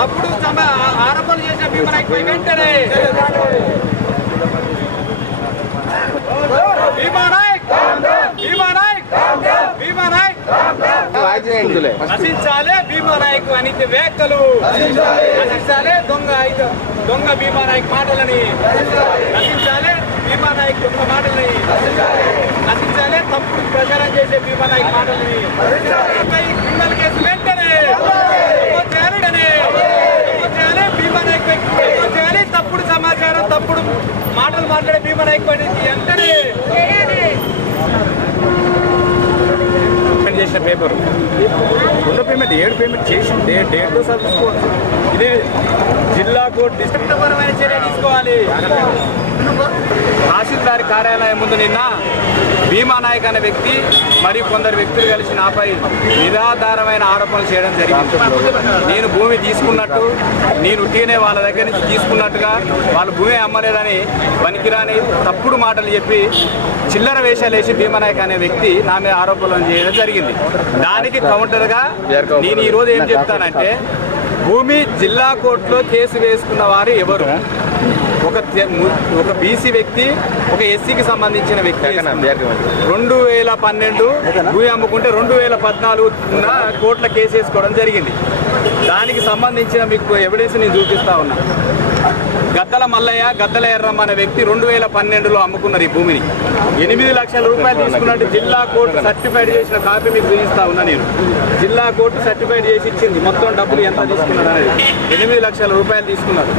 తప్పుడు ఆరోపణలు చేసిన భీమా నాయక్పై వెంటనే నశించాలే భీమా నాయక్ అనిత వ్యాఖ్యలు, నశించాలే దొంగ భీమా నాయక్ మాటలని, నశించాలే భీమా నాయక్ దొంగ మాటలని, నశించాలే తప్పుడు ప్రచారం చేసే భీమా నాయక్ మాటలని, క్రిమినల్ కేసు వెంటనే భీమా నాయక్ చేయాలి. తప్పుడు సమాచారం తప్పుడు మాటలు మాట్లాడే భీమా నాయక్ వెంటనే చేసిన పేపర్ 2 పేమెంట్ 7 పేమెంట్ చేసి డేట్తో సర్దుకోవచ్చు. ఇది జిల్లా కోర్టు డిస్ట్రిక్ట్పరమైన చర్య తీసుకోవాలి. తహసీల్దార్ కార్యాలయం ముందు నిన్న భీమా నాయక్ అనే వ్యక్తి మరియు కొందరు వ్యక్తులు కలిసి నాపై నిరాధారమైన ఆరోపణలు చేయడం జరిగింది. నేను భూమి తీసుకున్నట్టు, నేను ఉట్టినే వాళ్ళ దగ్గర నుంచి తీసుకున్నట్టుగా, వాళ్ళు భూమి అమ్మలేదని పనికిరాని తప్పుడు మాటలు చెప్పి చిల్లర వేషాలు వేసి భీమా నాయక్ అనే వ్యక్తి నా మీద ఆరోపణలు చేయడం జరిగింది. దానికి కౌంటర్గా నేను ఈరోజు ఏం చెప్తానంటే, భూమి జిల్లా కోర్టులో కేసు వేసుకున్న వారు ఎవరు? ఒక బీసీ వ్యక్తి, ఒక ఎస్సీకి సంబంధించిన వ్యక్తి 2012 భూమి అమ్ముకుంటే 2014 కోర్టుల కేసు వేసుకోవడం జరిగింది. దానికి సంబంధించిన మీకు ఎవిడెన్స్ నేను చూపిస్తా ఉన్నా. గద్దల మల్లయ్య, గద్దల ఎర్రమ్మ అనే వ్యక్తి 2012లో అమ్ముకున్నారు ఈ భూమిని. 8 లక్షల రూపాయలు తీసుకున్నట్టు జిల్లా కోర్టు సర్టిఫైడ్ చేసిన కాపీ మీకు చూపిస్తా ఉన్నా. నేను జిల్లా కోర్టు సర్టిఫైడ్ చేసి ఇచ్చింది. మొత్తం డబ్బులు ఎంత తీసుకున్నారు అనేది 8 లక్షల రూపాయలు తీసుకున్నారు.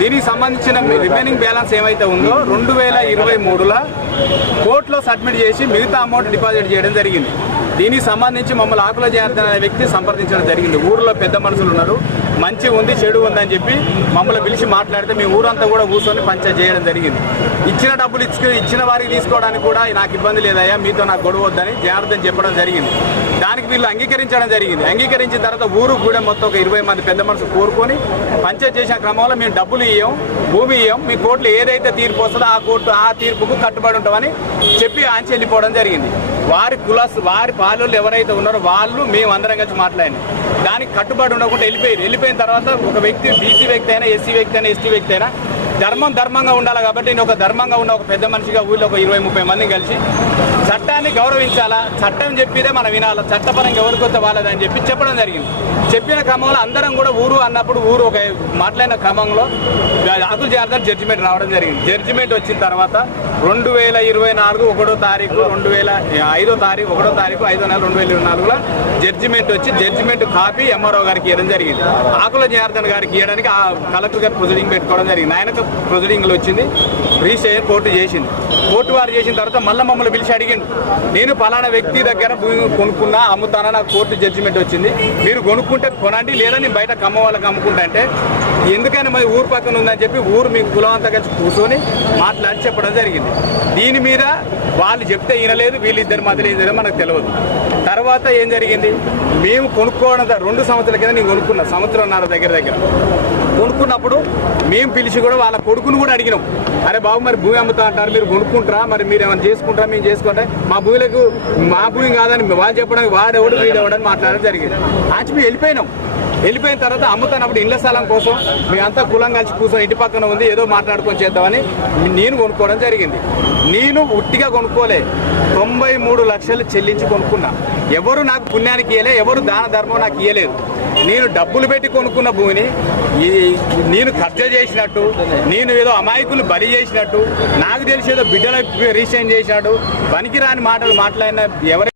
దీనికి సంబంధించిన రిమైనింగ్ బ్యాలెన్స్ ఏమైతే ఉందో 2023లో కోర్టులో సబ్మిట్ చేసి మిగతా అమౌంట్ డిపాజిట్ చేయడం జరిగింది. దీనికి సంబంధించి మమ్మల్ని ఆకుల జనార్దన్ అనే వ్యక్తి సంప్రదించడం జరిగింది. ఊరిలో పెద్ద మనుషులు ఉన్నారు, మంచి ఉంది చెడు ఉందని చెప్పి మమ్మల్ని పిలిచి మాట్లాడితే మీ ఊరంతా కూడా కూర్చొని పంచాయతీ చేయడం జరిగింది. ఇచ్చిన డబ్బులు ఇచ్చిన వారికి తీసుకోవడానికి కూడా నాకు ఇబ్బంది లేదయ్యా, మీతో నాకు గొడవ వద్దని జనార్దన్ చెప్పడం జరిగింది. దానికి వీళ్ళు అంగీకరించడం జరిగింది. అంగీకరించిన తర్వాత ఊరు కూడా మొత్తం ఒక 20 మంది పెద్ద మనుషులు కోరుకొని పంచాయతీ చేసిన క్రమంలో మేము డబ్బులు ఇవ్వం, భూమి ఇవ్వం, మీ కోర్టులో ఏదైతే తీర్పు వస్తుందో ఆ తీర్పుకు కట్టుబడి ఉంటామని చెప్పి ఆంచి వెళ్ళిపోవడం జరిగింది. వారి పాలెళ్ళు ఎవరైతే ఉన్నారో వాళ్ళు మేము అందరం కలిసి మాట్లాడినాం. దానికి కట్టుబడి ఉండకుండా వెళ్ళిపోయిన తర్వాత ఒక వ్యక్తి, బీసీ వ్యక్తి అయినా, ఎస్సీ వ్యక్తి అయినా, ఎస్టీ వ్యక్తి అయినా ధర్మంగా ఉండాలి. కాబట్టి నేను ఒక ధర్మంగా ఉన్న ఒక పెద్ద మనిషిగా ఊళ్ళో ఒక 20-30 మందిని కలిసి చట్టాన్ని గౌరవించాలా, చట్టం చెప్పిదే మనం వినాలా, చట్టపరంగా ఎవరికి వస్తే వాళ్ళదని చెప్పి చెప్పడం జరిగింది. చెప్పిన క్రమంలో అందరం కూడా ఊరు అన్నప్పుడు ఊరు ఒక మాట్లాడిన క్రమంలో ఆకుల జనార్దన్ జడ్జిమెంట్ రావడం జరిగింది. జడ్జిమెంట్ వచ్చిన తర్వాత 2024 1వ తారీఖు 5వ తారీఖు 5వ నెల 2024లో జడ్జిమెంట్ వచ్చి జడ్జిమెంట్ కాపీ ఎంఆర్ఓ గారికి ఇవ్వడం జరిగింది. ఆకుల జనార్దన్ గారికి ఇవ్వడానికి ఆ కలెక్టర్ గారు ప్రొసీడింగ్ పెట్టుకోవడం జరిగింది. ఆయనకు ప్రొసీడింగ్లో వచ్చింది, రిజిస్టర్ కోర్టు చేసింది. కోర్టు వారు చేసిన తర్వాత మళ్ళీ మమ్మల్ని పిలిచి అడిగిండు, నేను పలానా వ్యక్తి దగ్గర భూమి కొనుక్కున్నా, అమ్ముతానా, నాకు కోర్టు జడ్జిమెంట్ వచ్చింది, మీరు కొనుక్కుంటే కొనండి, లేదా నేను బయట కమ్మ వాళ్ళకి అమ్ముకుంటా అంటే ఎందుకని మరి ఊరు పక్కన ఉందని చెప్పి ఊరు మీకు కులం అంతా కలిసి కూర్చొని మాట్లాడి చెప్పడం జరిగింది. దీని మీద వాళ్ళు చెప్తే వినలేదు, వీళ్ళిద్దరి మధ్యలో ఏం జరిగిందో మనకు తెలియదు. తర్వాత ఏం జరిగింది, మేము కొనుక్కోవడం 2 సంవత్సరాల కింద నేను కొనుక్కున్నా, సంవత్సరంన్నర దగ్గర కొనుక్కున్నప్పుడు మేము పిలిచి కూడా వాళ్ళ కొడుకును కూడా అడిగినాం, అరే బాబు మరి భూమి అమ్ముతా అంటారు, మీరు కొనుక్కుంటారా, మరి మీరు ఏమైనా చేసుకుంటారా, మేము చేసుకుంటే మా భూమి కాదని వాళ్ళు చెప్పడానికి వాడెవడు వీడెవడని మాట్లాడడం జరిగింది. ఆచి మేము వెళ్ళిపోయిన తర్వాత అమ్ముతున్నప్పుడు ఇళ్ల స్థలం కోసం మేమంతా కులం కలిసి కూర్చొని ఇంటి పక్కన ఉంది ఏదో మాట్లాడుకొని చేద్దామని నేను కొనుక్కోవడం జరిగింది. నేను ఉట్టిగా కొనుక్కోలే, 93 లక్షలు చెల్లించి కొనుక్కున్నా. ఎవరు నాకు పుణ్యానికి ఇయ్యలే, ఎవరు దాన ధర్మం నాకు ఇయ్యలేదు. నేను డబ్బులు పెట్టి కొనుక్కున్న భూమిని నేను ఖర్చు చేసినట్టు, నేను ఏదో అమాయకులు బలి చేసినట్టు, నాకు తెలిసి ఏదో బిడ్డలకు రిజిస్ట్రేషన్ చేసినట్టు పనికిరాని మాటలు మాట్లాడిన ఎవరైనా